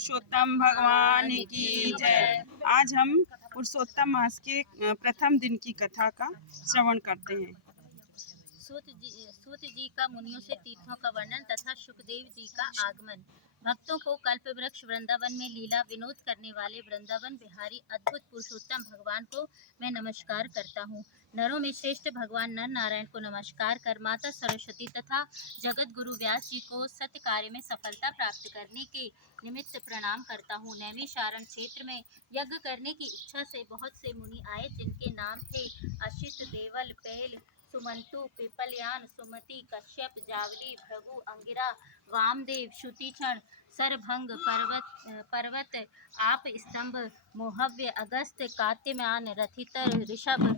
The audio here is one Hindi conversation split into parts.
पुरुषोत्तम भगवान की जय। आज हम पुरुषोत्तम मास के प्रथम दिन की कथा का श्रवण करते हैं। सूत जी का मुनियों से तीर्थों का वर्णन तथा सुखदेव जी का आगमन। भक्तों को कल्प वृक्ष वृंदावन में लीला विनोद करने वाले वृंदावन बिहारी अद्भुत पुरुषोत्तम भगवान को मैं नमस्कार करता हूँ। नरों में श्रेष्ठ भगवान नर नारायण को नमस्कार कर माता सरस्वती तथा जगत गुरु व्यास जी को सत्य कार्य में सफलता प्राप्त करने के निमित्त प्रणाम करता हूँ। नैमिषारण्य क्षेत्र में यज्ञ करने की इच्छा से बहुत से मुनि आए, जिनके नाम थे अशित, देवल, पैल, सुमंतु, पिपलयान, सुमति, कश्यप, जावली, भृगु, अंगिरा, वामदेव, श्रुतिक्षण, सरभंग, पर्वत, आप, स्तंभ, मोहव्य, अगस्त, कात्यमान, रथितर, ऋषभ,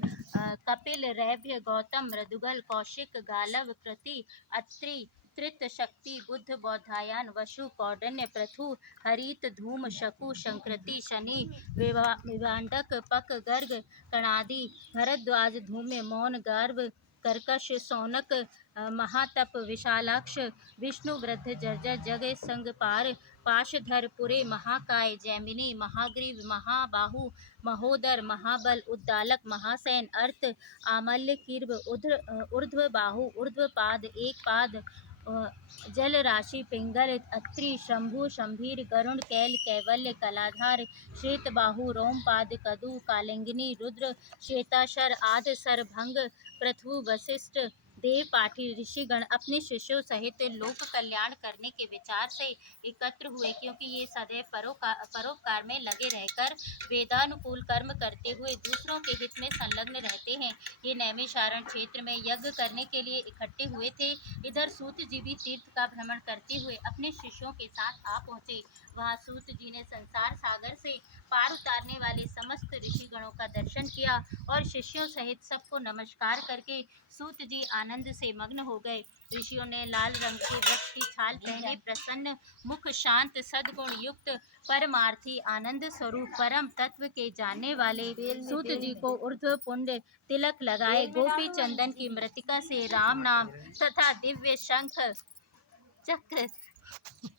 कपिल, रैभ्य, गौतम, मृदुगल, कौशिक, गालव, प्रति, अत्रि, त्रित, शक्ति, बुद्ध, बौधायन, वसु, कौंडन्य, पृथु, हरित, धूम, शकु, संकृति, शनि, विभांडक, पक, गर्ग, कणादि, भरद्वाज, धूम्य, मौन, गर्भ, कर्कश, सौनक, महातप, विशालाक्ष, विष्णु, वृद्ध, जर्जर, जग, संगपार, पाशधर, पुरे, महाकाय, जैमिनी, महाग्रीव, महाबाहु, महोदर, महाबल, उद्दालक, महासैन, अर्थ, आमल्य, कीर्भ, ऊर्ध्व बाहु, ऊर्ध्व पाद, एक पाद, जल राशि, पिंगल, अत्रि, शंभु, शंभीर, गरुण, कैल, कैवल्य, कलाधार, श्वेत बाहु, रोमपाद, कदु, कालिंगिनी, रुद्र, श्वेताशर, आद, सरभंग, पृथु, वशिष्ठ, देव पाठी ऋषिगण अपने शिष्यों सहित लोक कल्याण करने के विचार से एकत्र हुए, क्योंकि ये सदैव परोपकार में लगे रहकर वेदानुकूल कर्म करते हुए दूसरों के हित में संलग्न रहते हैं। ये नैमिषारण्य क्षेत्र में यज्ञ करने के लिए इकट्ठे हुए थे। इधर सूत जी भी तीर्थ का भ्रमण करते हुए अपने शिष्यों के साथ आ पहुँचे। वहाँ सूत जी ने संसार सागर से पार उतारने वाले समस्त ऋषिगणों का दर्शन किया और शिष्यों सहित सबको नमस्कार करके सूत जी आनंद से मग्न हो गए। ऋषियों ने लाल रंग के वृक्ष की छाल पहने प्रसन्न मुख, शांत, सद्गुण युक्त, परमार्थी, आनंद स्वरूप, परम तत्व के जानने वाले सूत जी को ऊर्ध्व पुंड तिलक लगाए, गोपी चंदन की मृतिका से राम नाम तथा दिव्य शंख चक्र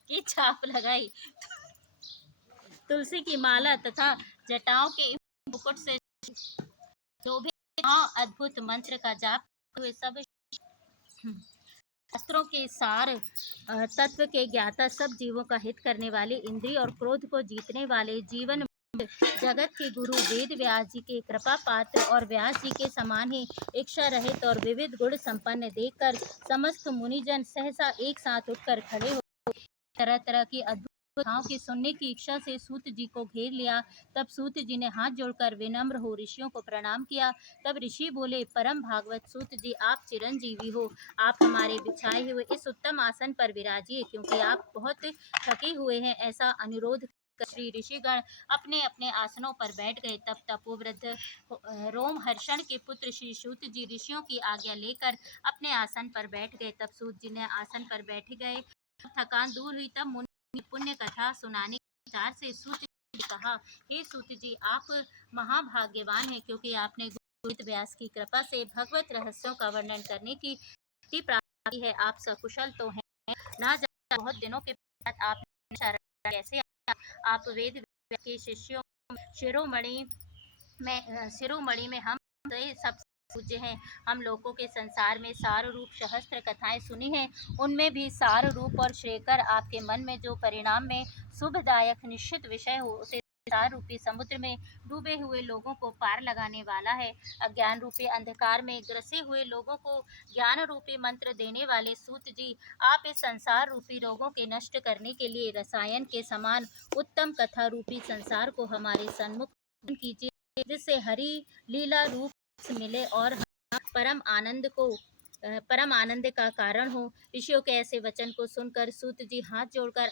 की छाप लगाई, तुलसी की माला तथा जटाओं के मुकुट से शोभे अद्भुत मंत्र का जाप हुए सब शास्त्रों के सार तत्व के ज्ञाता, सब जीवों का हित करने वाले, इंद्रिय और क्रोध को जीतने वाले, जीवन जगत के गुरु वेद व्यास जी के कृपा पात्र और व्यास जी के समान ही इच्छा रहित और विविध गुण संपन्न देखकर समस्त मुनिजन सहसा एक साथ उठकर खड़े हो तरह तरह की अद्भुत कथाओं की सुनने की इच्छा से सूत जी को घेर लिया। तब सूत जी ने हाथ जोड़कर विनम्र हो ऋषियों को प्रणाम किया। तब ऋषि बोले, परम भागवत सूत जी, आप चिरंजीवी हो। आप हमारे बिछाए हुए इस उत्तम आसन पर विराजिए, क्योंकि आप बहुत थके हुए हैं। ऐसा अनुरोध श्री ऋषिगण अपने अपने आसनों पर बैठ गए। तब तपोवृद्ध रोमहर्षण के पुत्र श्री सूत जी ऋषियों की आज्ञा लेकर अपने आसन पर बैठ गए। तब सूत जी ने आसन पर बैठ गए। थकान दूर हुई। तब मुनि पुण्य कथा सुनाने के विचार से सूत जी ने कहा, हे सूत जी, आप महाभाग्यवान हैं, क्योंकि आपने गुरु व्यास की कृपा से भगवत रहस्यों का वर्णन करने की प्राप्ति है। आप सकुशल तो हैं ना? जाने बहुत दिनों के बाद आपने शरण कैसे आया? आप वेद व्यास के शिष्यों शिरोमणि में हम सबसे पूज्य हैं। हम लोगों के संसार में सार रूप सहस्त्र कथाएं सुनी हैं, उनमें भी सार रूप और श्रेयकर आपके मन में जो परिणाम में शुभदायक निश्चित विषय हो, उसे सार रूपी समुद्र में डूबे हुए लोगों को पार लगाने वाला है। अज्ञान रूपी अंधकार में ग्रसे हुए लोगों को ज्ञान रूपी मंत्र देने वाले सूत जी, आप इस संसार रूपी रोगों के नष्ट करने के लिए रसायन के समान उत्तम कथा रूपी संसार को हमारे सन्मुख कीजिए, जिससे हरि लीला रूप मिले और परम आनंद का कारण हो। ऋषियों के ऐसे वचन को सुनकर सूत जी हाथ जोड़कर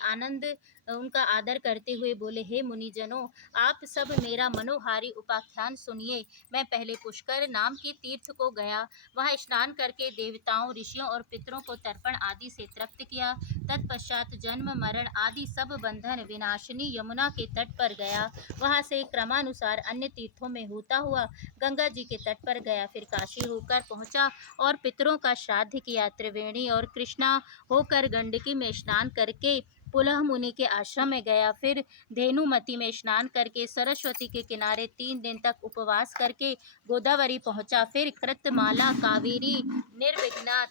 उनका आदर करते हुए बोले, हे मुनिजनों, आप सब मेरा मनोहारी उपाख्यान सुनिए। मैं पहले पुष्कर नाम के तीर्थ को गया। वहां स्नान करके देवताओं, ऋषियों और पितरों को तर्पण आदि से तृप्त किया। तत्पश्चात जन्म मरण आदि सब बंधन विनाशिनी यमुना के तट पर गया। वहां से क्रमानुसार अन्य तीर्थों में होता हुआ गंगा जी के तट पर गया। फिर काशी होकर पहुंचा और पितरों का श्राद्ध किया। त्रिवेणी और कृष्णा होकर गंडकी में स्नान करके पुलह मुनि के आश्रम में गया, फिर धेनुमती में स्नान करके सरस्वती के किनारे 3 दिन तक उपवास करके गोदावरी पहुंचा, फिर कृतमाला, कावेरी, निर्विघ्ना,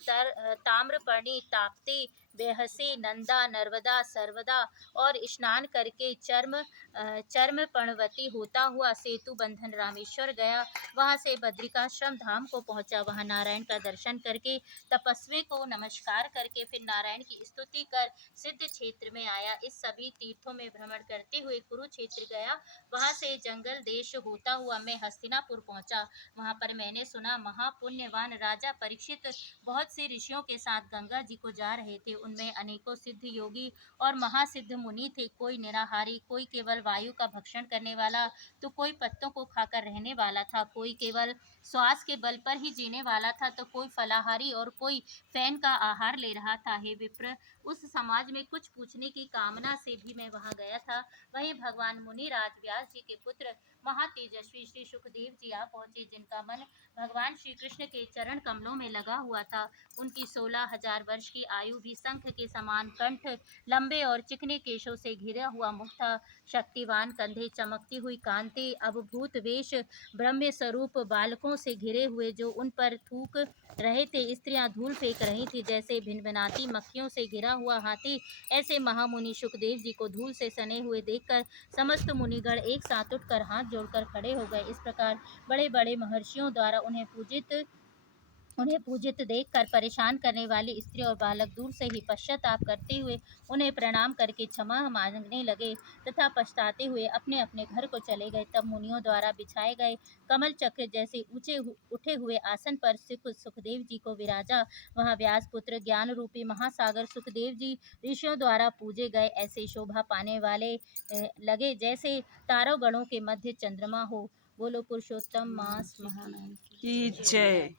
ताम्रपर्णी, ताप्ती, बेहसी, नंदा, नर्मदा, सर्वदा और स्नान करके चर्म पर्णवती होता हुआ सेतु बंधन रामेश्वर गया। वहां से बद्रिकाश्रम धाम को पहुंचा, वहां नारायण का दर्शन करके तपस्वी को नमस्कार करके फिर नारायण की स्तुति कर सिद्ध क्षेत्र में आया। इस सभी तीर्थों में भ्रमण करते हुए कुरुक्षेत्र गया, वहां से जंगल देश होता हुआ मैं हस्तिनापुर पहुंचा। वहां पर मैंने सुना महापुण्यवान राजा परीक्षित बहुत से ऋषियों के साथ गंगा जी को जा रहे थे। उनमें अनेकों सिद्ध योगी और महासिद्ध मुनि थे। कोई निराहारी, कोई केवल वायु का भक्षण करने वाला, तो कोई पत्तों को खाकर रहने वाला था, कोई केवल श्वास के बल पर ही जीने वाला था, तो कोई फलाहारी और कोई फैन का आहार ले रहा था। हे विप्र, उस समाज में कुछ पूछने की कामना से भी मैं वहां गया था। वहीं भगवान मुनिराज व्यास जी के पुत्र महातेजस्वी श्री सुखदेव जी आ पहुंचे, जिनका मन भगवान श्री कृष्ण के चरण कमलों में लगा हुआ था। उनकी 16,000 वर्ष की आयु भी शंख के समान, कंठ लंबे और चिकने केशों से घिरा हुआ मुख था, शक्तिवान कंधे, चमकती हुई कांति, अवभूत वेश, ब्रह्म स्वरूप, बालकों से घिरे हुए जो उन पर थूक रहे थे। स्त्रियां धूल फेंक रही थी, जैसे भिनभिनाती मक्खियों से घिरा हुआ हाथी। ऐसे महामुनि सुखदेव जी को धूल से सने हुए देखकर समस्त मुनिगण एक साथ उठकर हाथ जोड़कर खड़े हो गए। इस प्रकार बड़े बड़े महर्षियों द्वारा उन्हें पूजित देखकर परेशान करने वाली स्त्री और बालक दूर से ही पश्चाताप करते हुए उन्हें प्रणाम करके क्षमा मांगने लगे तथा पछताते हुए अपने अपने घर को चले गए। तब मुनियों द्वारा बिछाए गए कमल चक्र जैसे उठे हुए आसन पर सुखदेव जी को विराजा। वहां व्यास पुत्र ज्ञान रूपी महासागर सुखदेव जी ऋषियों द्वारा पूजे गए ऐसे शोभा पाने वाले लगे, जैसे तारों गणों के मध्य चंद्रमा हो। बोलो पुरुषोत्तम मास महानाम की जय।